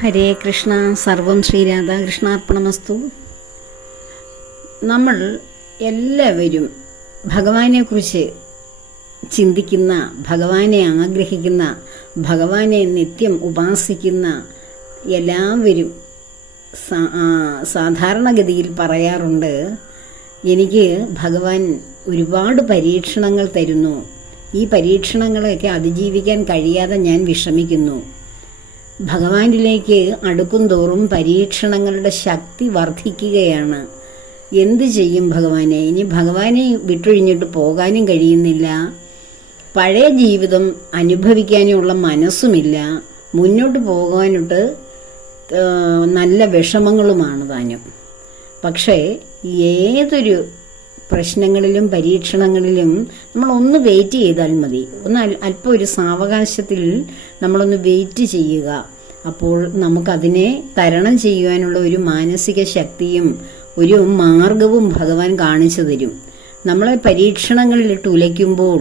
ഹരേ കൃഷ്ണ. സർവം ശ്രീരാധാകൃഷ്ണാർപ്പണമസ്തു. നമ്മൾ എല്ലാവരും ഭഗവാനെക്കുറിച്ച് ചിന്തിക്കുന്ന, ഭഗവാനെ ആഗ്രഹിക്കുന്ന, ഭഗവാനെ നിത്യം ഉപാസിക്കുന്ന എല്ലാവരും സാധാരണഗതിയിൽ പറയാറുണ്ട്, എനിക്ക് ഭഗവാൻ ഒരുപാട് പരീക്ഷണങ്ങൾ തരുന്നു, ഈ പരീക്ഷണങ്ങളെയൊക്കെ അതിജീവിക്കാൻ കഴിയാതെ ഞാൻ വിഷമിക്കുന്നു. ഭഗവാനിലേക്ക് അടുക്കും തോറും പരീക്ഷണങ്ങളുടെ ശക്തി വർദ്ധിക്കുകയാണ്. എന്തു ചെയ്യും ഭഗവാനെ? ഇനി ഭഗവാനെ വിട്ടൊഴിഞ്ഞിട്ട് പോകാനും കഴിയുന്നില്ല, പഴയ ജീവിതം അനുഭവിക്കാനുള്ള മനസ്സുമില്ല, മുന്നോട്ട് പോകാനായിട്ട് നല്ല വിഷമങ്ങളുമാണ് താനും. പക്ഷേ ഏതൊരു പ്രശ്നങ്ങളിലും പരീക്ഷണങ്ങളിലും നമ്മളൊന്ന് വെയിറ്റ് ചെയ്താൽ മതി. അല്പം ഒരു സാവകാശത്തിൽ നമ്മളൊന്ന് വെയിറ്റ് ചെയ്യുക. അപ്പോൾ നമുക്കതിനെ തരണം ചെയ്യുവാനുള്ള ഒരു മാനസിക ശക്തിയും ഒരു മാർഗവും ഭഗവാൻ കാണിച്ചു തരും. നമ്മളെ പരീക്ഷണങ്ങളിലിട്ട് ഉലയ്ക്കുമ്പോൾ,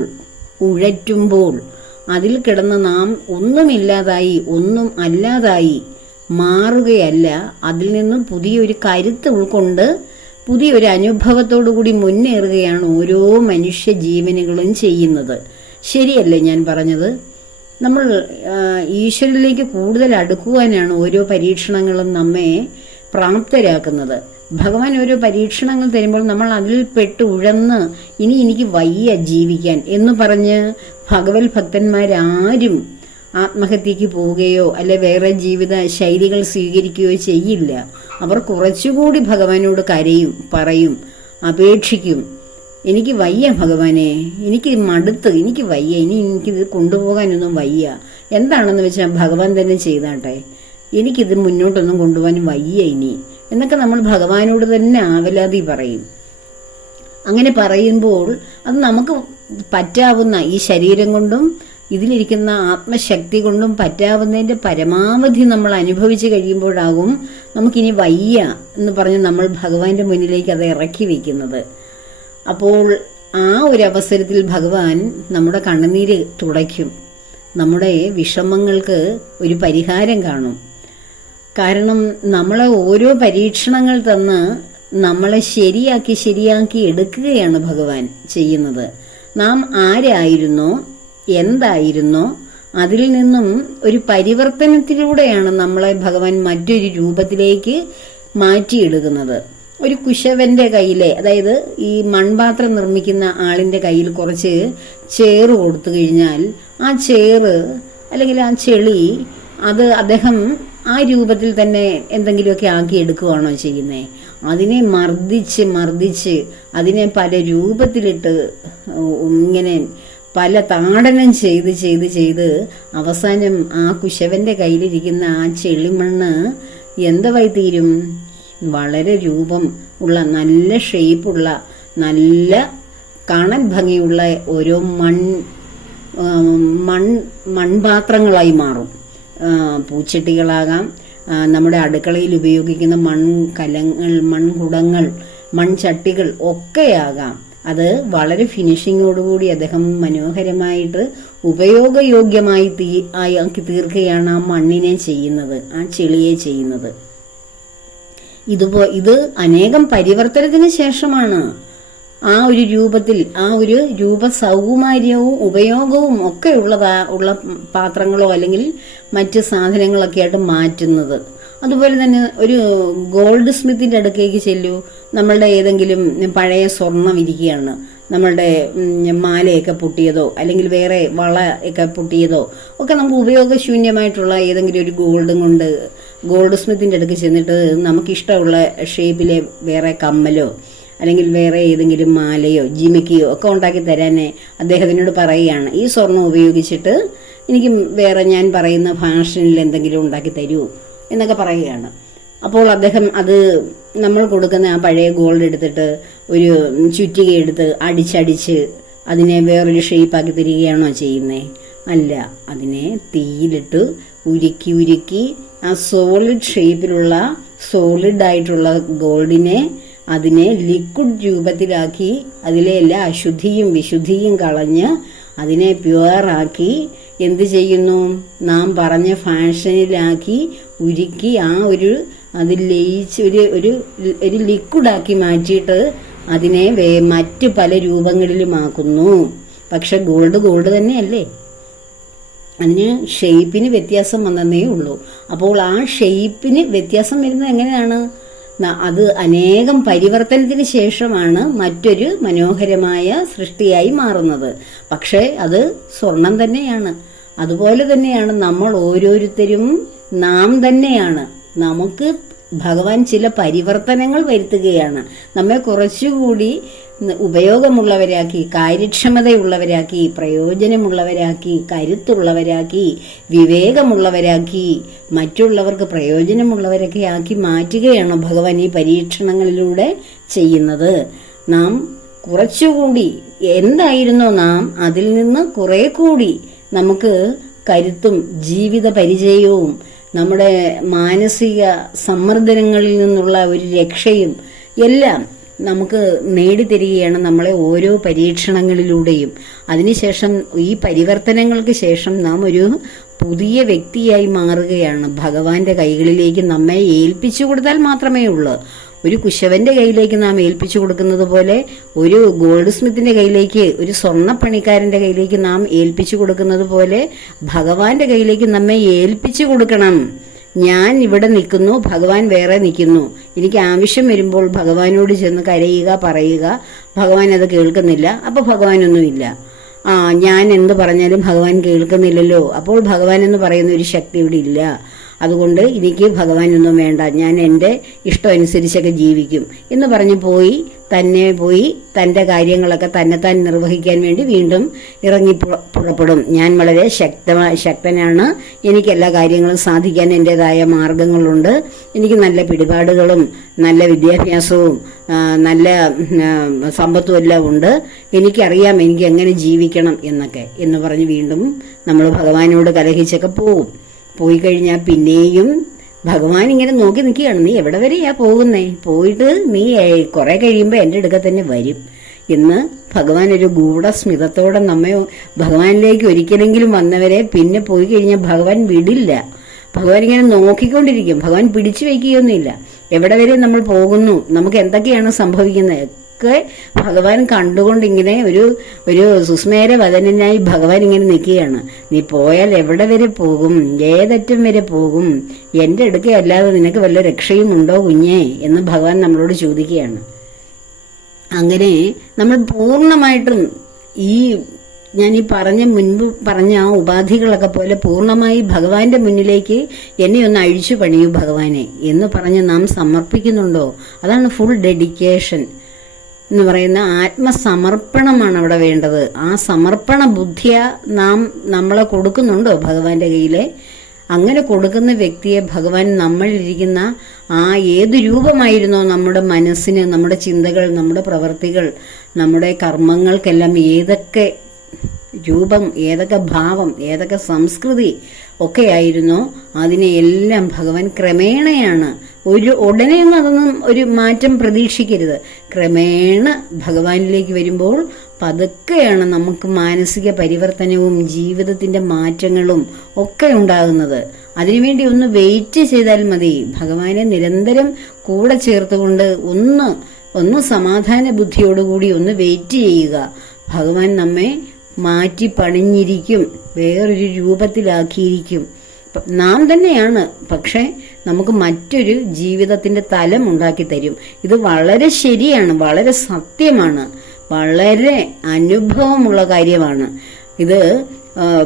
ഉഴറ്റുമ്പോൾ അതിൽ കിടന്ന് നാം ഒന്നുമില്ലാതായി, ഒന്നും അല്ലാതായി മാറുകയല്ല, അതിൽ നിന്നും പുതിയൊരു കരുത്ത് ഉൾക്കൊണ്ട് പുതിയൊരു അനുഭവത്തോടുകൂടി മുന്നേറുകയാണ് ഓരോ മനുഷ്യ ജീവനുകളും ചെയ്യുന്നത്. ശരിയല്ലേ ഞാൻ പറഞ്ഞത്? നമ്മൾ ഈശ്വരനിലേക്ക് കൂടുതൽ അടുക്കുവാനാണ് ഓരോ പരീക്ഷണങ്ങളും നമ്മെ പ്രാപ്തരാക്കുന്നത്. ഭഗവാൻ ഓരോ പരീക്ഷണങ്ങൾ തരുമ്പോൾ നമ്മൾ അതിൽ പെട്ട് ഉഴന്ന് ഇനി എനിക്ക് വയ്യ ജീവിക്കാൻ എന്ന് പറഞ്ഞ് ഭഗവത് ഭക്തന്മാരാരും ആത്മഹത്യക്ക് പോവുകയോ അല്ലെ വേറെ ജീവിത ശൈലികൾ സ്വീകരിക്കുകയോ ചെയ്യില്ല. അവർ കുറച്ചുകൂടി ഭഗവാനോട് കരയും, പറയും, അപേക്ഷിക്കും, എനിക്ക് വയ്യ ഭഗവാനെ, എനിക്ക് മടുത്ത്, എനിക്ക് വയ്യ, ഇനി എനിക്കിത് കൊണ്ടുപോകാനൊന്നും വയ്യ, എന്താണെന്ന് വെച്ചാൽ ഭഗവാൻ തന്നെ ചെയ്താട്ടെ, എനിക്കിത് മുന്നോട്ടൊന്നും കൊണ്ടുപോകാൻ വയ്യ ഇനി എന്നൊക്കെ നമ്മൾ ഭഗവാനോട് തന്നെ ആവലാതി പറയും. അങ്ങനെ പറയുമ്പോൾ അത് നമുക്ക് പറ്റാവുന്ന ഈ ശരീരം കൊണ്ടും ഇതിലിരിക്കുന്ന ആത്മശക്തി കൊണ്ടും പറ്റാവുന്നതിന്റെ പരമാവധി നമ്മൾ അനുഭവിച്ച് കഴിയുമ്പോഴാകും നമുക്കിനി വയ്യ എന്ന് പറഞ്ഞ് നമ്മൾ ഭഗവാന്റെ മുന്നിലേക്ക് അത് ഇറക്കി വെക്കുന്നത്. അപ്പോൾ ആ ഒരു അവസരത്തിൽ ഭഗവാൻ നമ്മുടെ കണ്ണുനീര് തുടയ്ക്കും, നമ്മുടെ വിഷമങ്ങൾക്ക് ഒരു പരിഹാരം കാണും. കാരണം നമ്മളെ ഓരോ പരീക്ഷണങ്ങൾ തന്ന് നമ്മളെ ശരിയാക്കി എടുക്കുകയാണ് ഭഗവാൻ ചെയ്യുന്നത്. നാം ആരായിരുന്നോ, എന്തായിരുന്നോ അതിൽ നിന്നും ഒരു പരിവർത്തനത്തിലൂടെയാണ് നമ്മളെ ഭഗവാൻ മറ്റൊരു രൂപത്തിലേക്ക് മാറ്റിയെടുക്കുന്നത്. ഒരു കുശവന്റെ കയ്യിലെ, അതായത് ഈ മൺപാത്രം നിർമ്മിക്കുന്ന ആളിന്റെ കയ്യിൽ കുറച്ച് ചേറ് കൊടുത്തു കഴിഞ്ഞാൽ ആ ചേറ് അല്ലെങ്കിൽ ആ ചെളി അത് അദ്ദേഹം ആ രൂപത്തിൽ തന്നെ എന്തെങ്കിലുമൊക്കെ ആക്കി എടുക്കുകയാണോ ചെയ്യുന്നത്? അതിനെ മർദ്ദിച്ച് അതിനെ പല രൂപത്തിലിട്ട് ഇങ്ങനെ പല താടനം ചെയ്ത് അവസാനം ആ കുശവന്റെ കയ്യിലിരിക്കുന്ന ആ ചെളിമണ്ണ് എന്തായി തീരും? വളരെ രൂപം ഉള്ള, നല്ല ഷേപ്പുള്ള, നല്ല കാണാൻ ഭംഗിയുള്ള ഓരോ മൺപാത്രങ്ങളായി മാറും. പൂച്ചട്ടികളാകാം, നമ്മുടെ അടുക്കളയിൽ ഉപയോഗിക്കുന്ന മൺകലങ്ങൾ, മൺകുടങ്ങൾ, മൺചട്ടികൾ ഒക്കെയാകാം. അത് വളരെ ഫിനിഷിങ്ങോടുകൂടി അദ്ദേഹം മനോഹരമായിട്ട് ഉപയോഗയോഗ്യമായി ആക്കി തീർക്കുകയാണ് ആ മണ്ണിനെ ചെയ്യുന്നത്, ആ ചെളിയെ ചെയ്യുന്നത്. ഇത് അനേകം പരിവർത്തനത്തിന് ശേഷമാണ് ആ ഒരു രൂപത്തിൽ, ആ ഒരു രൂപ സൗകുമാര്യവും ഉപയോഗവും ഒക്കെ ഉള്ള പാത്രങ്ങളോ അല്ലെങ്കിൽ മറ്റ് സാധനങ്ങളൊക്കെ ആയിട്ട് മാറ്റുന്നത്. അതുപോലെ തന്നെ ഒരു ഗോൾഡ് സ്മിത്തിന്റെ അടുക്കേക്ക് ചെല്ലൂ, നമ്മളുടെ ഏതെങ്കിലും പഴയ സ്വർണം ഇരിക്കുകയാണ്, നമ്മളുടെ മാലയൊക്കെ പൊട്ടിയതോ അല്ലെങ്കിൽ വേറെ വള ഒക്കെ പൊട്ടിയതോ ഒക്കെ നമുക്ക് ഉപയോഗശൂന്യമായിട്ടുള്ള ഏതെങ്കിലും ഒരു ഗോൾഡ് സ്മിത്തിന്റെ അടുക്ക് ചെന്നിട്ട് നമുക്കിഷ്ടമുള്ള ഷേപ്പിലെ വേറെ കമ്മലോ അല്ലെങ്കിൽ വേറെ ഏതെങ്കിലും മാലയോ ജിമിക്കിയോ ഒക്കെ ഉണ്ടാക്കി തരാനേ അദ്ദേഹത്തിനോട് പറയുകയാണ്, ഈ സ്വർണം ഉപയോഗിച്ചിട്ട് എനിക്ക് വേറെ ഞാൻ പറയുന്ന ഫാഷനിൽ എന്തെങ്കിലും ഉണ്ടാക്കി തരൂ എന്നൊക്കെ പറയുകയാണ്. അപ്പോൾ അദ്ദേഹം അത് നമ്മൾ കൊടുക്കുന്ന ആ പഴയ ഗോൾഡ് എടുത്തിട്ട് ഒരു ചുറ്റിക എടുത്ത് അടിച്ചടിച്ച് അതിനെ വേറൊരു ഷേപ്പാക്കി തരികയാണോ ചെയ്യുന്നത്? അല്ല, അതിനെ തീയിലിട്ട് ഉരുക്കി ആ സോളിഡ് ഷേപ്പിലുള്ള, സോളിഡായിട്ടുള്ള ഗോൾഡിനെ അതിനെ ലിക്വിഡ് രൂപത്തിലാക്കി അതിലെ എല്ലാ അശുദ്ധിയും വിശുദ്ധിയും കളഞ്ഞ് അതിനെ പ്യുവറാക്കി എന്ത് ചെയ്യുന്നു? നാം പറഞ്ഞ ഫാഷനിലാക്കി ഉരുക്കി അതിൽ ലയിച്ച് ഒരു ലിക്വിഡാക്കി മാറ്റിയിട്ട് അതിനെ മറ്റ് പല രൂപങ്ങളിലുമാക്കുന്നു. പക്ഷെ ഗോൾഡ് തന്നെയല്ലേ, അതിന് ഷെയ്പ്പിന് വ്യത്യാസം വന്നതേ ഉള്ളൂ. അപ്പോൾ ആ ഷെയ്പ്പിന് വ്യത്യാസം വരുന്നത് എങ്ങനെയാണ്? അത് അനേകം പരിവർത്തനത്തിന് ശേഷമാണ് മറ്റൊരു മനോഹരമായ സൃഷ്ടിയായി മാറുന്നത്. പക്ഷേ അത് സ്വർണം തന്നെയാണ്. അതുപോലെ തന്നെയാണ് നമ്മൾ ഓരോരുത്തരും, നാം തന്നെയാണ്. നമുക്ക് ഭഗവാൻ ചില പരിവർത്തനങ്ങൾ വരുത്തുകയാണ്. നമ്മെ കുറച്ചുകൂടി ഉപയോഗമുള്ളവരാക്കി, കാര്യക്ഷമതയുള്ളവരാക്കി, പ്രയോജനമുള്ളവരാക്കി, കരുത്തുള്ളവരാക്കി, വിവേകമുള്ളവരാക്കി, മറ്റുള്ളവർക്ക് പ്രയോജനമുള്ളവരൊക്കെ ആക്കി മാറ്റുകയാണ് ഭഗവാൻ ഈ പരീക്ഷണങ്ങളിലൂടെ ചെയ്യുന്നത്. നാം കുറച്ചുകൂടി എന്തായിരുന്നോ നാം, അതിൽ നിന്ന് കുറെ കൂടി നമുക്ക് കരുത്തും ജീവിത പരിചയവും നമ്മുടെ മാനസിക സമ്മർദ്ദങ്ങളിൽ നിന്നുള്ള ഒരു രക്ഷയും എല്ലാം നമുക്ക് നേടിത്തരികയാണ് നമ്മളെ ഓരോ പരീക്ഷണങ്ങളിലൂടെയും. അതിനുശേഷം ഈ പരിവർത്തനങ്ങൾക്ക് ശേഷം നാം ഒരു പുതിയ വ്യക്തിയായി മാറുകയാണ്. ഭഗവാന്റെ കൈകളിലേക്ക് നമ്മെ ഏൽപ്പിച്ചു കൊടുത്താൽ മാത്രമേ ഉള്ളൂ. ഒരു കുശവന്റെ കയ്യിലേക്ക് നാം ഏൽപ്പിച്ചു കൊടുക്കുന്നത് പോലെ, ഒരു ഗോൾഡ് സ്മിത്തിന്റെ കയ്യിലേക്ക്, ഒരു സ്വർണ്ണപ്പണിക്കാരന്റെ കയ്യിലേക്ക് നാം ഏൽപ്പിച്ചു കൊടുക്കുന്നത് പോലെ ഭഗവാന്റെ കയ്യിലേക്ക് നമ്മെ ഏൽപ്പിച്ചു കൊടുക്കണം. ഞാൻ ഇവിടെ നിൽക്കുന്നു, ഭഗവാൻ വേറെ നിൽക്കുന്നു. എനിക്ക് ആവശ്യം വരുമ്പോൾ ഭഗവാനോട് ചെന്ന് കരയുക, പറയുക. ഭഗവാൻ അത് കേൾക്കുന്നില്ല, അപ്പൊ ഭഗവാനൊന്നുമില്ല. ഞാൻ എന്ത് പറഞ്ഞാലും ഭഗവാൻ കേൾക്കുന്നില്ലല്ലോ, അപ്പോൾ ഭഗവാൻ എന്ന് പറയുന്ന ഒരു ശക്തി ഇവിടെ ഇല്ല. അതുകൊണ്ട് എനിക്ക് ഭഗവാനൊന്നും വേണ്ട, ഞാൻ എൻ്റെ ഇഷ്ടം അനുസരിച്ചൊക്കെ ജീവിക്കും എന്ന് പറഞ്ഞ് പോയി തൻ്റെ കാര്യങ്ങളൊക്കെ തന്നെത്താൻ നിർവഹിക്കാൻ വേണ്ടി വീണ്ടും ഇറങ്ങി പുറപ്പെടും. ഞാൻ വളരെ ശക്തനാണ്, എനിക്ക് എല്ലാ കാര്യങ്ങളും സാധിക്കാൻ എൻ്റെതായ മാർഗങ്ങളുണ്ട്, എനിക്ക് നല്ല പിടിപാടുകളും നല്ല വിദ്യാഭ്യാസവും നല്ല സമ്പത്തും എല്ലാം ഉണ്ട്, എനിക്കറിയാം എനിക്ക് എങ്ങനെ ജീവിക്കണം എന്നൊക്കെ എന്ന് പറഞ്ഞ് വീണ്ടും നമ്മൾ ഭഗവാനോട് കലഹിച്ചൊക്കെ പോയി കഴിഞ്ഞാൽ പിന്നെയും ഭഗവാൻ ഇങ്ങനെ നോക്കി നിൽക്കുകയാണ്. നീ എവിടെ വരെയാ പോകുന്നേ? പോയിട്ട് നീ കുറെ കഴിയുമ്പോൾ എൻ്റെ അടുക്ക തന്നെ വരും എന്ന് ഭഗവാൻ ഒരു ഗൂഢസ്മിതത്തോടെ നമ്മെ ഭഗവാനിലേക്ക് ഒരിക്കലെങ്കിലും വന്നവരെ പിന്നെ പോയി കഴിഞ്ഞാൽ ഭഗവാൻ വിടില്ല. ഭഗവാൻ ഇങ്ങനെ നോക്കിക്കൊണ്ടിരിക്കും. ഭഗവാൻ പിടിച്ചു വയ്ക്കുകയൊന്നുമില്ല. എവിടെ വരെ നമ്മൾ പോകുന്നു, നമുക്ക് എന്തൊക്കെയാണ് സംഭവിക്കുന്നത് ഒക്കെ ഭഗവാൻ കണ്ടുകൊണ്ട് ഇങ്ങനെ ഒരു സുസ്മേര വദനനായി ഭഗവാൻ ഇങ്ങനെ നിൽക്കുകയാണ്. നീ പോയാൽ എവിടെ വരെ പോകും, ഏതറ്റം വരെ പോകും, എൻ്റെ അടുക്ക അല്ലാതെ നിനക്ക് വല്ല രക്ഷയും ഉണ്ടോ കുഞ്ഞേ എന്ന് ഭഗവാൻ നമ്മളോട് ചോദിക്കുകയാണ്. അങ്ങനെ നമ്മൾ പൂർണ്ണമായിട്ടും ഞാൻ മുൻപ് പറഞ്ഞ ആ ഉപാധികളൊക്കെ പോലെ പൂർണ്ണമായി ഭഗവാന്റെ മുന്നിലേക്ക് എന്നെ ഒന്ന് അഴിച്ചു പണിയൂ ഭഗവാനെ എന്ന് പറഞ്ഞ് നാം സമർപ്പിക്കുന്നുണ്ടോ? അതാണ് ഫുൾ ഡെഡിക്കേഷൻ എന്ന് പറയുന്ന ആത്മസമർപ്പണമാണ് അവിടെ വേണ്ടത്. ആ സമർപ്പണ ബുദ്ധിയ നമ്മളെ കൊടുക്കുന്നുണ്ടോ ഭഗവാന്റെ കയ്യിലെ? അങ്ങനെ കൊടുക്കുന്ന വ്യക്തിയെ ഭഗവാൻ നമ്മളിരിക്കുന്ന ഏത് രൂപമായിരുന്നോ നമ്മുടെ മനസ്സിന്, നമ്മുടെ ചിന്തകൾ, നമ്മുടെ പ്രവൃത്തികൾ, നമ്മുടെ കർമ്മങ്ങൾക്കെല്ലാം ഏതൊക്കെ രൂപം, ഏതൊക്കെ ഭാവം, ഏതൊക്കെ സംസ്കൃതി ഒക്കെയായിരുന്നോ അതിനെയെല്ലാം ഭഗവാൻ ക്രമേണയാണ്, ഉടനെയൊന്നും അതൊന്നും ഒരു മാറ്റം പ്രതീക്ഷിക്കരുത്. ക്രമേണ ഭഗവാനിലേക്ക് വരുമ്പോൾ പതുക്കെയാണ് നമുക്ക് മാനസിക പരിവർത്തനവും ജീവിതത്തിന്റെ മാറ്റങ്ങളും ഒക്കെ ഉണ്ടാകുന്നത്. അതിനുവേണ്ടി ഒന്ന് വെയിറ്റ് ചെയ്താൽ മതി. ഭഗവാനെ നിരന്തരം കൂടെ ചേർത്തുകൊണ്ട് ഒന്ന് സമാധാന ബുദ്ധിയോടുകൂടി ഒന്ന് വെയിറ്റ് ചെയ്യുക. ഭഗവാൻ നമ്മെ മാറ്റി പണിഞ്ഞിരിക്കും, വേറൊരു രൂപത്തിലാക്കിയിരിക്കും. നാം തന്നെയാണ്, പക്ഷെ നമുക്ക് മറ്റൊരു ജീവിതത്തിന്റെ തലം ഉണ്ടാക്കി തരും. ഇത് വളരെ ശരിയാണ്, വളരെ സത്യമാണ്, വളരെ അനുഭവമുള്ള കാര്യമാണ്. ഇത്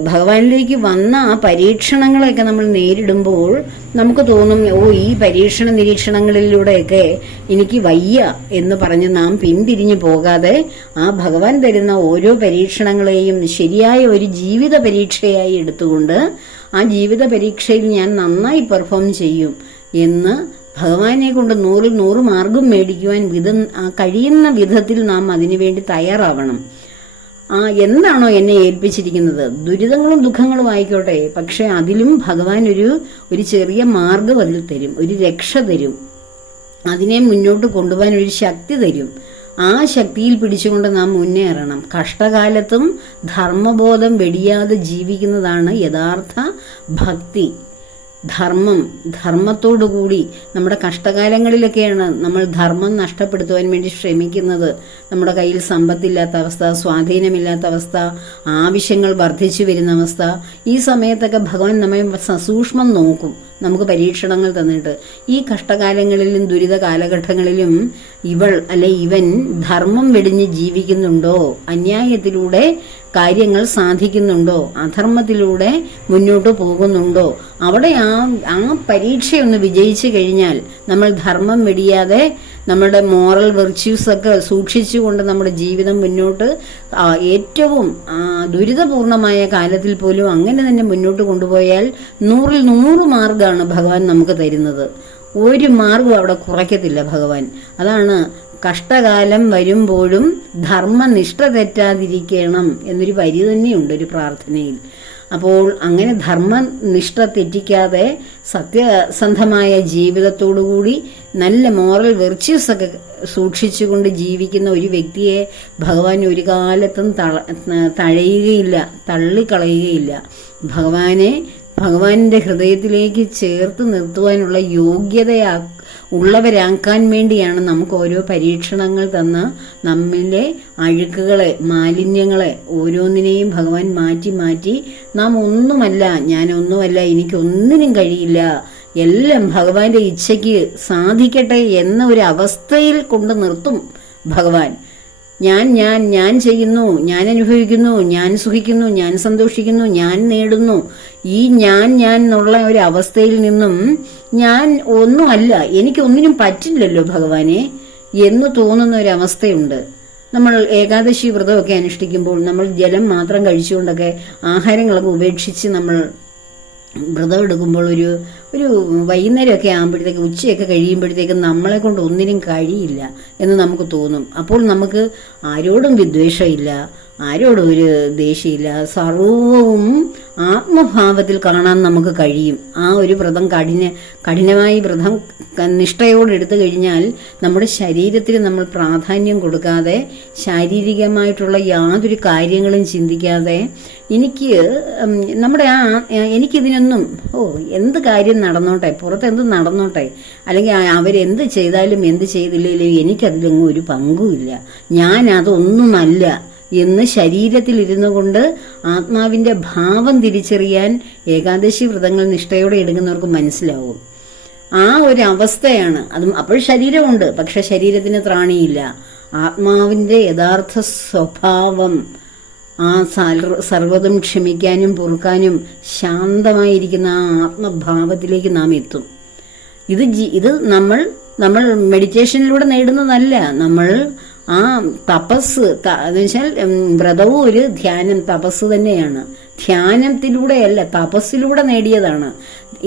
ഭഗവാനിലേക്ക് വന്ന ആ പരീക്ഷണങ്ങളെയൊക്കെ നമ്മൾ നേരിടുമ്പോൾ നമുക്ക് തോന്നും, ഈ പരീക്ഷണ നിരീക്ഷണങ്ങളിലൂടെയൊക്കെ എനിക്ക് വയ്യ എന്ന് പറഞ്ഞ് നാം പിന്തിരിഞ്ഞു പോകാതെ ആ ഭഗവാൻ തരുന്ന ഓരോ പരീക്ഷണങ്ങളെയും ശരിയായ ഒരു ജീവിത പരീക്ഷയായി എടുത്തുകൊണ്ട് ആ ജീവിത പരീക്ഷയിൽ ഞാൻ നന്നായി പെർഫോം ചെയ്യും എന്ന് ഭഗവാനെ കൊണ്ട് 100 മാർഗം മേടിക്കുവാൻ കഴിയുന്ന വിധത്തിൽ നാം അതിനുവേണ്ടി തയ്യാറാവണം. എന്താണോ എന്നെ ഏൽപ്പിച്ചിരിക്കുന്നത്, ദുരിതങ്ങളും ദുഃഖങ്ങളും ആയിക്കോട്ടെ, പക്ഷെ അതിലും ഭഗവാൻ ഒരു ചെറിയ മാർഗം അതിൽ തരും, ഒരു രക്ഷ തരും, അതിനെ മുന്നോട്ട് കൊണ്ടുപോകാൻ ഒരു ശക്തി തരും. ആ ശക്തിയിൽ പിടിച്ചുകൊണ്ട് നാം മുന്നേറണം. കഷ്ടകാലത്തും ധർമ്മബോധം വെടിയാതെ ജീവിക്കുന്നതാണ് യഥാർത്ഥ ഭക്തി. ധർമ്മത്തോടുകൂടി നമ്മുടെ കഷ്ടകാലങ്ങളിലൊക്കെയാണ് നമ്മൾ ധർമ്മം നഷ്ടപ്പെടുത്തുവാൻ വേണ്ടി ശ്രമിക്കുന്നത്. നമ്മുടെ കയ്യിൽ സമ്പത്തില്ലാത്ത അവസ്ഥ, സ്വാധീനമില്ലാത്ത അവസ്ഥ, ആവശ്യങ്ങൾ വർദ്ധിച്ചു വരുന്ന അവസ്ഥ. ഈ സമയത്തൊക്കെ ഭഗവാൻ നമ്മെ സസൂക്ഷ്മം നോക്കും, നമുക്ക് പരീക്ഷണങ്ങൾ തന്നിട്ട്. ഈ കഷ്ടകാലങ്ങളിലും ദുരിത കാലഘട്ടങ്ങളിലും ഇവൻ ധർമ്മം വെടിഞ്ഞ് ജീവിക്കുന്നുണ്ടോ, അന്യായത്തിലൂടെ കാര്യങ്ങൾ സാധിക്കുന്നുണ്ടോ, അധർമ്മത്തിലൂടെ മുന്നോട്ട് പോകുന്നുണ്ടോ, അവിടെ ആ പരീക്ഷയൊന്ന് വിജയിച്ചു കഴിഞ്ഞാൽ നമ്മൾ ധർമ്മം വെടിയാതെ നമ്മുടെ മോറൽ വെർച്യൂസ് ഒക്കെ സൂക്ഷിച്ചുകൊണ്ട് നമ്മുടെ ജീവിതം മുന്നോട്ട് ഏറ്റവും ദുരിതപൂർണമായ കാലത്തിൽ പോലും അങ്ങനെ തന്നെ മുന്നോട്ട് കൊണ്ടുപോയാൽ 100ൽ 100 മാർഗമാണ് ഭഗവാൻ നമുക്ക് തരുന്നത്. ഒരു മാർഗവും അവിടെ കുറയ്ക്കത്തില്ല ഭഗവാൻ. അതാണ് കഷ്ടകാലം വരുമ്പോഴും ധർമ്മനിഷ്ഠ തെറ്റാതിരിക്കണം എന്നൊരു വരി തന്നെയുണ്ട് ഒരു പ്രാർത്ഥനയിൽ. അപ്പോൾ അങ്ങനെ ധർമ്മനിഷ്ഠ തെറ്റിക്കാതെ സത്യസന്ധമായ ജീവിതത്തോടുകൂടി നല്ല മോറൽ വെർച്യൂസ് ഒക്കെ സൂക്ഷിച്ചുകൊണ്ട് ജീവിക്കുന്ന ഒരു വ്യക്തിയെ ഭഗവാൻ ഒരു കാലത്തും തഴയുകയില്ല, തള്ളിക്കളയുകയില്ല. ഭഗവാന്റെ ഹൃദയത്തിലേക്ക് ചേർത്ത് നിർത്തുവാനുള്ള ഉള്ളവരാക്കാൻ വേണ്ടിയാണ് നമുക്ക് ഓരോ പരീക്ഷണങ്ങൾ തന്ന് നമ്മിലെ അഴുക്കുകളെ, മാലിന്യങ്ങളെ ഓരോന്നിനെയും ഭഗവാൻ മാറ്റി മാറ്റി നാം ഒന്നുമല്ല, ഞാനൊന്നുമല്ല, എനിക്കൊന്നിനും കഴിയില്ല, എല്ലാം ഭഗവാന്റെ ഇച്ഛയ്ക്ക് സാധിക്കട്ടെ എന്ന ഒരു അവസ്ഥയിൽ കൊണ്ട് നിർത്തും ഭഗവാൻ. ഞാൻ ചെയ്യുന്നു, ഞാൻ അനുഭവിക്കുന്നു, ഞാൻ സുഖിക്കുന്നു, ഞാൻ സന്തോഷിക്കുന്നു, ഞാൻ നേടുന്നു. ഈ ഞാൻ എന്നുള്ള ഒരു അവസ്ഥയിൽ നിന്നും ഞാൻ ഒന്നുമല്ല, എനിക്കൊന്നിനും പറ്റില്ലല്ലോ ഭഗവാനെ എന്ന് തോന്നുന്ന ഒരു അവസ്ഥയുണ്ട്. നമ്മൾ ഏകാദശി വ്രതമൊക്കെ അനുഷ്ഠിക്കുമ്പോൾ നമ്മൾ ജലം മാത്രം കഴിച്ചുകൊണ്ടൊക്കെ ആഹാരങ്ങളൊക്കെ ഉപേക്ഷിച്ച് നമ്മൾ വ്രതം എടുക്കുമ്പോൾ ഒരു വൈകുന്നേരമൊക്കെ ആകുമ്പോഴത്തേക്ക്, ഉച്ചയൊക്കെ കഴിയുമ്പോഴത്തേക്കും നമ്മളെ കൊണ്ട് ഒന്നിനും കഴിയില്ല എന്ന് നമുക്ക് തോന്നും. അപ്പോൾ നമുക്ക് ആരോടും വിദ്വേഷമില്ല, ആരോടും ഒരു ദേഷ്യമില്ല, സർവവും ആത്മഭാവത്തിൽ കാണാൻ നമുക്ക് കഴിയും. ആ ഒരു വ്രതം കഠിനമായി വ്രതം നിഷ്ഠയോടെ എടുത്തു കഴിഞ്ഞാൽ നമ്മുടെ ശരീരത്തിന് നമ്മൾ പ്രാധാന്യം കൊടുക്കാതെ, ശാരീരികമായിട്ടുള്ള യാതൊരു കാര്യങ്ങളും ചിന്തിക്കാതെ, എനിക്കിതിനൊന്നും എന്ത് കാര്യം നടന്നോട്ടെ, പുറത്ത് എന്ത് നടന്നോട്ടെ, അല്ലെങ്കിൽ അവരെന്ത് ചെയ്താലും എന്ത് ചെയ്തില്ലെങ്കിലും എനിക്കതിലൊന്നും ഒരു പങ്കുമില്ല, ഞാൻ അതൊന്നുമല്ല എന്ന് ശരീരത്തിലിരുന്നു കൊണ്ട് ആത്മാവിന്റെ ഭാവം തിരിച്ചറിയാൻ ഏകാദശി വ്രതങ്ങൾ നിഷ്ഠയോടെ എടുക്കുന്നവർക്ക് മനസ്സിലാവും. ആ ഒരു അവസ്ഥയാണ് അതും. അപ്പോൾ ശരീരമുണ്ട്, പക്ഷെ ശരീരത്തിന് ത്രാണിയില്ല. ആത്മാവിന്റെ യഥാർത്ഥ സ്വഭാവം, ആ സർവ്വതും ക്ഷമിക്കാനും പൊറുക്കാനും ശാന്തമായിരിക്കുന്ന ആ ആത്മഭാവത്തിലേക്ക് നാം എത്തും. ഇത് നമ്മൾ മെഡിറ്റേഷനിലൂടെ നേടുന്നതല്ല. നമ്മൾ ആ തപസ് എന്ന് വെച്ചാൽ വ്രതവും ഒരു ധ്യാനം, തപസ് തന്നെയാണ്. ധ്യാനത്തിലൂടെയല്ല, തപസ്സിലൂടെ നേടിയതാണ്.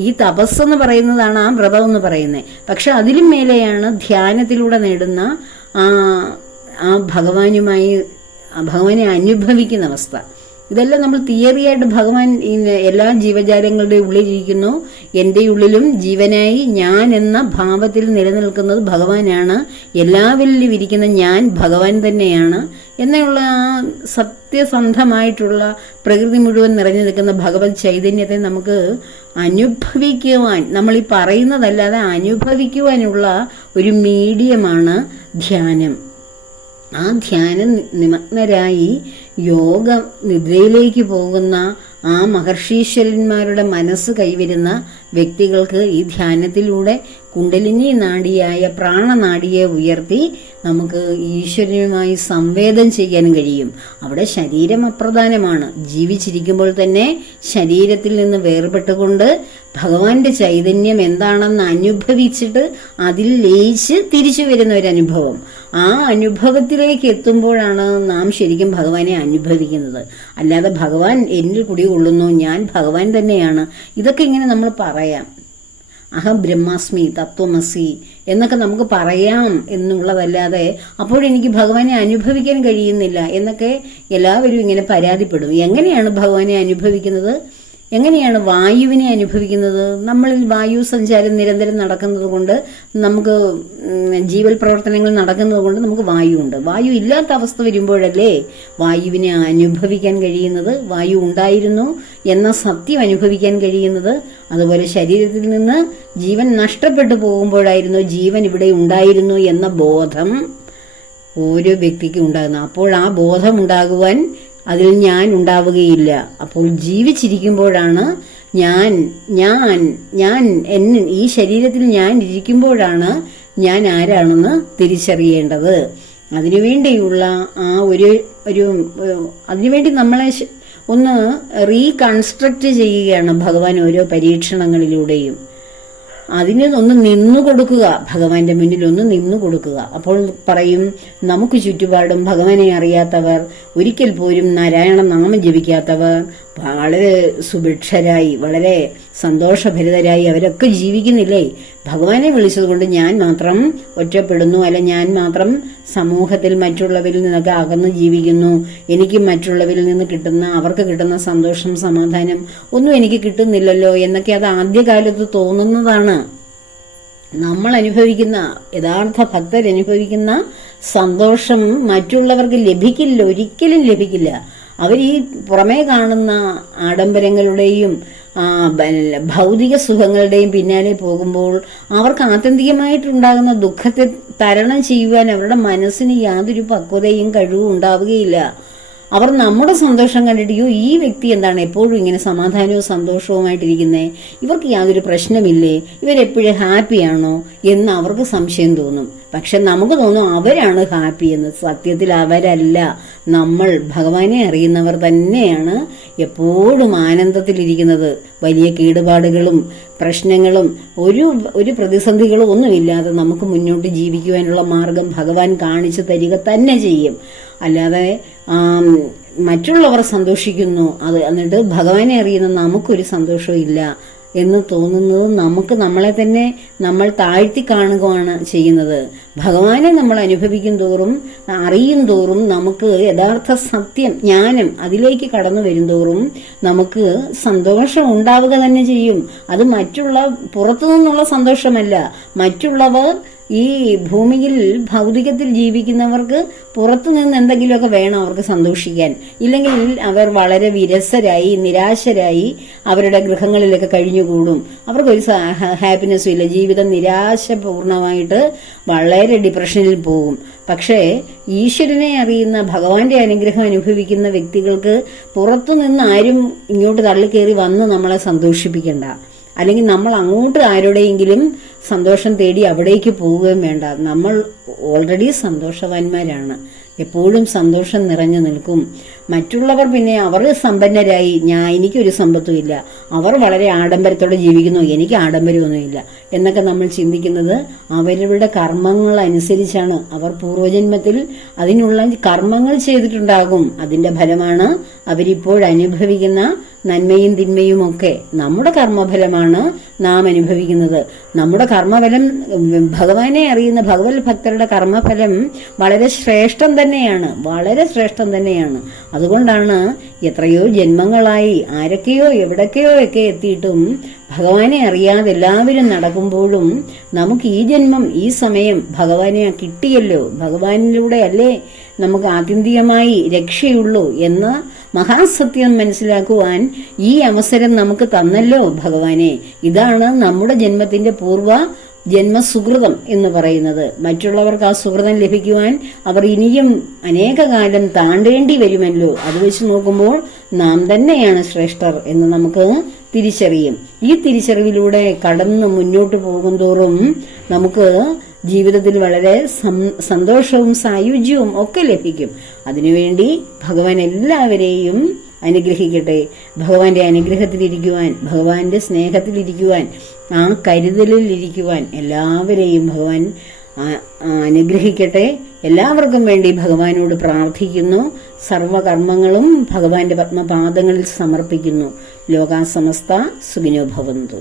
ഈ തപസ് എന്ന് പറയുന്നതാണ് ആ വ്രതം എന്ന് പറയുന്നത്. പക്ഷെ അതിലും മേലെയാണ് ധ്യാനത്തിലൂടെ നേടുന്ന ആ ഭഗവാനെ അനുഭവിക്കുന്ന അവസ്ഥ. ഇതെല്ലാം നമ്മൾ തിയറിയായിട്ട് ഭഗവാൻ എല്ലാ ജീവജാലങ്ങളുടെ ഉള്ളിലിരിക്കുന്നു. എൻ്റെ ഉള്ളിലും ജീവനായി ഞാൻ എന്ന ഭാവത്തിൽ നിലനിൽക്കുന്നത് ഭഗവാനാണ്. എല്ലാവരിലും ഇരിക്കുന്ന ഞാൻ ഭഗവാൻ തന്നെയാണ് എന്നുള്ള ആ സത്യസന്ധമായിട്ടുള്ള പ്രകൃതി മുഴുവൻ നിറഞ്ഞു നിൽക്കുന്ന ഭഗവത് ചൈതന്യത്തെ നമുക്ക് അനുഭവിക്കുവാൻ, നമ്മൾ ഈ പറയുന്നതല്ലാതെ അനുഭവിക്കുവാനുള്ള ഒരു മീഡിയമാണ് ധ്യാനം. ആ ധ്യാനം നിമഗ്നരായി യോഗ നിദ്രയിലേക്ക് പോകുന്ന ആ മഹർഷീശ്വരന്മാരുടെ മനസ്സ് കൈവരുന്ന വ്യക്തികൾക്ക് ഈ ധ്യാനത്തിലൂടെ കുണ്ടലിനി നാഡിയായ പ്രാണനാഡിയെ ഉയർത്തി നമുക്ക് ഈശ്വരനുമായി സംവേദം ചെയ്യാൻ കഴിയും. അവിടെ ശരീരം അപ്രധാനമാണ്. ജീവിച്ചിരിക്കുമ്പോൾ തന്നെ ശരീരത്തിൽ നിന്ന് വേർപെട്ടുകൊണ്ട് ഭഗവാന്റെ ചൈതന്യം എന്താണെന്ന് അനുഭവിച്ചിട്ട് അതിൽ ലയിച്ച് തിരിച്ചു വരുന്ന ഒരു അനുഭവം. ആ അനുഭവത്തിലേക്ക് എത്തുമ്പോഴാണ് നാം ശരിക്കും ഭഗവാനെ അനുഭവിക്കുന്നത്. അല്ലാതെ ഭഗവാൻ എന്നിൽ കുടികൊള്ളുന്നു, ഞാൻ ഭഗവാൻ തന്നെയാണ്, ഇതൊക്കെ ഇങ്ങനെ നമ്മൾ പറയാം. അഹം ബ്രഹ്മാസ്മി, തത്വമസി എന്നൊക്കെ നമുക്ക് പറയാം എന്നുള്ളതല്ലാതെ അപ്പോഴെനിക്ക് ഭഗവാനെ അനുഭവിക്കാൻ കഴിയുന്നില്ല എന്നൊക്കെ എല്ലാവരും ഇങ്ങനെ പരാതിപ്പെടും. എങ്ങനെയാണ് ഭഗവാനെ അനുഭവിക്കുന്നത്? എങ്ങനെയാണ് വായുവിനെ അനുഭവിക്കുന്നത്? നമ്മളിൽ വായു സഞ്ചാരം നിരന്തരം നടക്കുന്നത് കൊണ്ട്, നമുക്ക് ജീവൽ പ്രവർത്തനങ്ങൾ നടക്കുന്നത് കൊണ്ട് നമുക്ക് വായു ഉണ്ട്. വായു ഇല്ലാത്ത അവസ്ഥ വരുമ്പോഴല്ലേ വായുവിനെ അനുഭവിക്കാൻ കഴിയുന്നത്, വായു ഉണ്ടായിരുന്നു എന്ന സത്യം അനുഭവിക്കാൻ കഴിയുന്നത്. അതുപോലെ ശരീരത്തിൽ നിന്ന് ജീവൻ നഷ്ടപ്പെട്ടു പോകുമ്പോഴായിരുന്നു ജീവൻ ഇവിടെ ഉണ്ടായിരുന്നു എന്ന ബോധം ഓരോ വ്യക്തിക്കും ഉണ്ടാകുന്നത്. അപ്പോൾ ആ ബോധം ഉണ്ടാകുവാൻ അതിൽ ഞാൻ ഉണ്ടാവുകയില്ല. അപ്പോൾ ജീവിച്ചിരിക്കുമ്പോഴാണ് ഞാൻ ഈ ശരീരത്തിൽ ഞാൻ ഇരിക്കുമ്പോഴാണ് ഞാൻ ആരാണെന്ന് തിരിച്ചറിയേണ്ടത്. അതിനുവേണ്ടിയുള്ള ആ ഒരു അതിനുവേണ്ടി നമ്മളെ ഒന്ന് റീകൺസ്ട്രക്ട് ചെയ്യുകയാണ് ഭഗവാൻ ഓരോ പരീക്ഷണങ്ങളിലൂടെയും. അതിന് ഒന്ന് നിന്നു കൊടുക്കുക, ഭഗവാന്റെ മുന്നിൽ ഒന്ന് നിന്നു കൊടുക്കുക. അപ്പോൾ പറയും, നമുക്ക് ചുറ്റുപാടും ഭഗവാനെ അറിയാത്തവർ, ഒരിക്കൽ പോലും നാരായണ നാമം ജപിക്കാത്തവർ, വളരെ സുഭിക്ഷരായി വളരെ സന്തോഷഭരിതരായി അവരൊക്കെ ജീവിക്കുന്നില്ലേ? ഭഗവാനെ വിളിച്ചതുകൊണ്ട് ഞാൻ മാത്രം ഒറ്റപ്പെടുന്നു, അല്ല ഞാൻ മാത്രം സമൂഹത്തിൽ മറ്റുള്ളവരിൽ നിന്നൊക്കെ അകന്ന് ജീവിക്കുന്നു, എനിക്ക് മറ്റുള്ളവരിൽ നിന്ന് അവർക്ക് കിട്ടുന്ന സന്തോഷം സമാധാനം ഒന്നും എനിക്ക് കിട്ടുന്നില്ലല്ലോ എന്നൊക്കെ അത് ആദ്യകാലത്ത് തോന്നുന്നതാണ്. നമ്മൾ അനുഭവിക്കുന്ന, യഥാർത്ഥ ഭക്തരനുഭവിക്കുന്ന സന്തോഷം മറ്റുള്ളവർക്ക് ലഭിക്കില്ല, ഒരിക്കലും ലഭിക്കില്ല. അവർ ഈ പുറമേ കാണുന്ന ആഡംബരങ്ങളുടെയും ഭൗതിക സുഖങ്ങളുടെയും പിന്നാലെ പോകുമ്പോൾ അവർക്ക് ആത്യന്തികമായിട്ടുണ്ടാകുന്ന ദുഃഖത്തെ തരണം ചെയ്യുവാൻ അവരുടെ മനസ്സിന് യാതൊരു പക്വതയും കഴിവും ഉണ്ടാവുകയില്ല. അവർ നമ്മുടെ സന്തോഷം കണ്ടിട്ട്, ഈ വ്യക്തി എന്താണ് എപ്പോഴും ഇങ്ങനെ സമാധാനവും സന്തോഷവുമായിട്ടിരിക്കുന്നേ, ഇവർക്ക് യാതൊരു പ്രശ്നമില്ലേ, ഇവരെപ്പോഴും ഹാപ്പിയാണോ എന്ന് അവർക്ക് സംശയം തോന്നും. പക്ഷെ നമുക്ക് തോന്നും അവരാണ് ഹാപ്പി എന്ന്. സത്യത്തിൽ അവരല്ല. നമ്മൾ ഭഗവാനെ അറിയുന്നവർ തന്നെയാണ് എപ്പോഴും ആനന്ദത്തിലിരിക്കുന്നത്. വലിയ കേടുപാടുകളും പ്രശ്നങ്ങളും ഒരു പ്രതിസന്ധികളും ഒന്നുമില്ലാതെ നമുക്ക് മുന്നോട്ട് ജീവിക്കുവാനുള്ള മാർഗം ഭഗവാൻ കാണിച്ചു തരിക തന്നെ ചെയ്യും. അല്ലാതെ മറ്റുള്ളവർ സന്തോഷിക്കുന്നു, എന്നിട്ട് ഭഗവാനെ അറിയുന്ന നമുക്കൊരു സന്തോഷവും ഇല്ല എന്ന് തോന്നുന്നത് നമുക്ക് നമ്മളെ തന്നെ നമ്മൾ താഴ്ത്തി കാണുകയാണ് ചെയ്യുന്നത്. ഭഗവാനെ നമ്മൾ അനുഭവിക്കും തോറും അറിയും തോറും നമുക്ക് യഥാർത്ഥ സത്യം ജ്ഞാനം അതിലേക്ക് കടന്നു വരും തോറും നമുക്ക് സന്തോഷം ഉണ്ടാവുക തന്നെ ചെയ്യും. അത് പുറത്തു നിന്നുള്ള സന്തോഷമല്ല. മറ്റുള്ളവർ ഈ ഭൂമിയിൽ ഭൗതികത്തിൽ ജീവിക്കുന്നവർക്ക് പുറത്തു നിന്ന് എന്തെങ്കിലുമൊക്കെ വേണം അവർക്ക് സന്തോഷിക്കാൻ. ഇല്ലെങ്കിൽ അവർ വളരെ വിരസരായി നിരാശരായി അവരുടെ ഗൃഹങ്ങളിലൊക്കെ കഴിഞ്ഞുകൂടും. അവർക്കൊരു ഹാപ്പിനെസ്സും ഇല്ല. ജീവിതം നിരാശപൂർണമായിട്ട് വളരെ ഡിപ്രഷനിൽ പോകും. പക്ഷേ ഈശ്വരനെ അറിയുന്ന ഭഗവാന്റെ അനുഗ്രഹം അനുഭവിക്കുന്ന വ്യക്തികൾക്ക് പുറത്തുനിന്ന് ആരും ഇങ്ങോട്ട് തള്ളിക്കയറി വന്ന് നമ്മളെ സന്തോഷിപ്പിക്കണ്ട. അല്ലെങ്കിൽ നമ്മൾ അങ്ങോട്ട് ആരുടെയെങ്കിലും സന്തോഷം തേടി അവിടേക്ക് പോവുകയും വേണ്ട. നമ്മൾ ഓൾറെഡി സന്തോഷവാന്മാരാണ്. എപ്പോഴും സന്തോഷം നിറഞ്ഞു നിൽക്കും. മറ്റുള്ളവർ പിന്നെ അവർ സമ്പന്നരായി, എനിക്കൊരു സമ്പത്തും ഇല്ല, അവർ വളരെ ആഡംബരത്തോടെ ജീവിക്കുന്നു, എനിക്ക് ആഡംബരമൊന്നുമില്ല എന്നൊക്കെ നമ്മൾ ചിന്തിക്കുന്നത് അവരുടെ കർമ്മങ്ങൾ അനുസരിച്ചാണ്. അവർ പൂർവ്വജന്മത്തിൽ അതിനുള്ള കർമ്മങ്ങൾ ചെയ്തിട്ടുണ്ടാകും. അതിന്റെ ഫലമാണ് അവരിപ്പോഴനുഭവിക്കുന്ന നന്മയും തിന്മയും ഒക്കെ. നമ്മുടെ കർമ്മഫലമാണ് നാം അനുഭവിക്കുന്നത്. നമ്മുടെ കർമ്മഫലം, ഭഗവാനെ അറിയുന്ന ഭഗവത് ഭക്തരുടെ കർമ്മഫലം വളരെ ശ്രേഷ്ഠം തന്നെയാണ്, വളരെ ശ്രേഷ്ഠം തന്നെയാണ്. അതുകൊണ്ടാണ് എത്രയോ ജന്മങ്ങളായി ആരൊക്കെയോ എവിടൊക്കെയോ ഒക്കെ എത്തിയിട്ടും ഭഗവാനെ അറിയാതെ എല്ലാവരും നടക്കുമ്പോഴും നമുക്ക് ഈ ജന്മം ഈ സമയം ഭഗവാനെ കിട്ടിയല്ലോ, ഭഗവാനിലൂടെ അല്ലേ നമുക്ക് ആത്യന്തികമായി രക്ഷയുള്ളൂ എന്ന മഹാസത്യം മനസ്സിലാക്കുവാൻ ഈ അവസരം നമുക്ക് തന്നല്ലോ ഭഗവാനെ. ഇതാണ് നമ്മുടെ ജന്മത്തിന്റെ ജന്മസുകൃതം എന്ന് പറയുന്നത്. മറ്റുള്ളവർക്ക് ആ സുകൃതം ലഭിക്കുവാൻ അവർ ഇനിയും അനേകകാലം താണ്ടേണ്ടി വരുമല്ലോ. അത് വെച്ച് നോക്കുമ്പോൾ നാം തന്നെയാണ് ശ്രേഷ്ഠർ എന്ന് നമുക്ക് തിരിച്ചറിയും. ഈ തിരിച്ചറിവിലൂടെ കടന്ന് മുന്നോട്ട് പോകുന്തോറും നമുക്ക് ജീവിതത്തിൽ വളരെ സന്തോഷവും സായുജ്യവും ഒക്കെ ലഭിക്കും. അതിനുവേണ്ടി ഭഗവാൻ എല്ലാവരെയും അനുഗ്രഹിക്കട്ടെ. ഭഗവാന്റെ അനുഗ്രഹത്തിലിരിക്കുവാൻ, ഭഗവാന്റെ സ്നേഹത്തിലിരിക്കുവാൻ, ആ കരുതലിലിരിക്കുവാൻ എല്ലാവരെയും ഭഗവാൻ അനുഗ്രഹിക്കട്ടെ. എല്ലാവർക്കും വേണ്ടി ഭഗവാനോട് പ്രാർത്ഥിക്കുന്നു. സർവകർമ്മങ്ങളും ഭഗവാന്റെ പത്മപാദങ്ങളിൽ സമർപ്പിക്കുന്നു. ലോകാ സമസ്ത സുഖിനോ ഭവന്തു.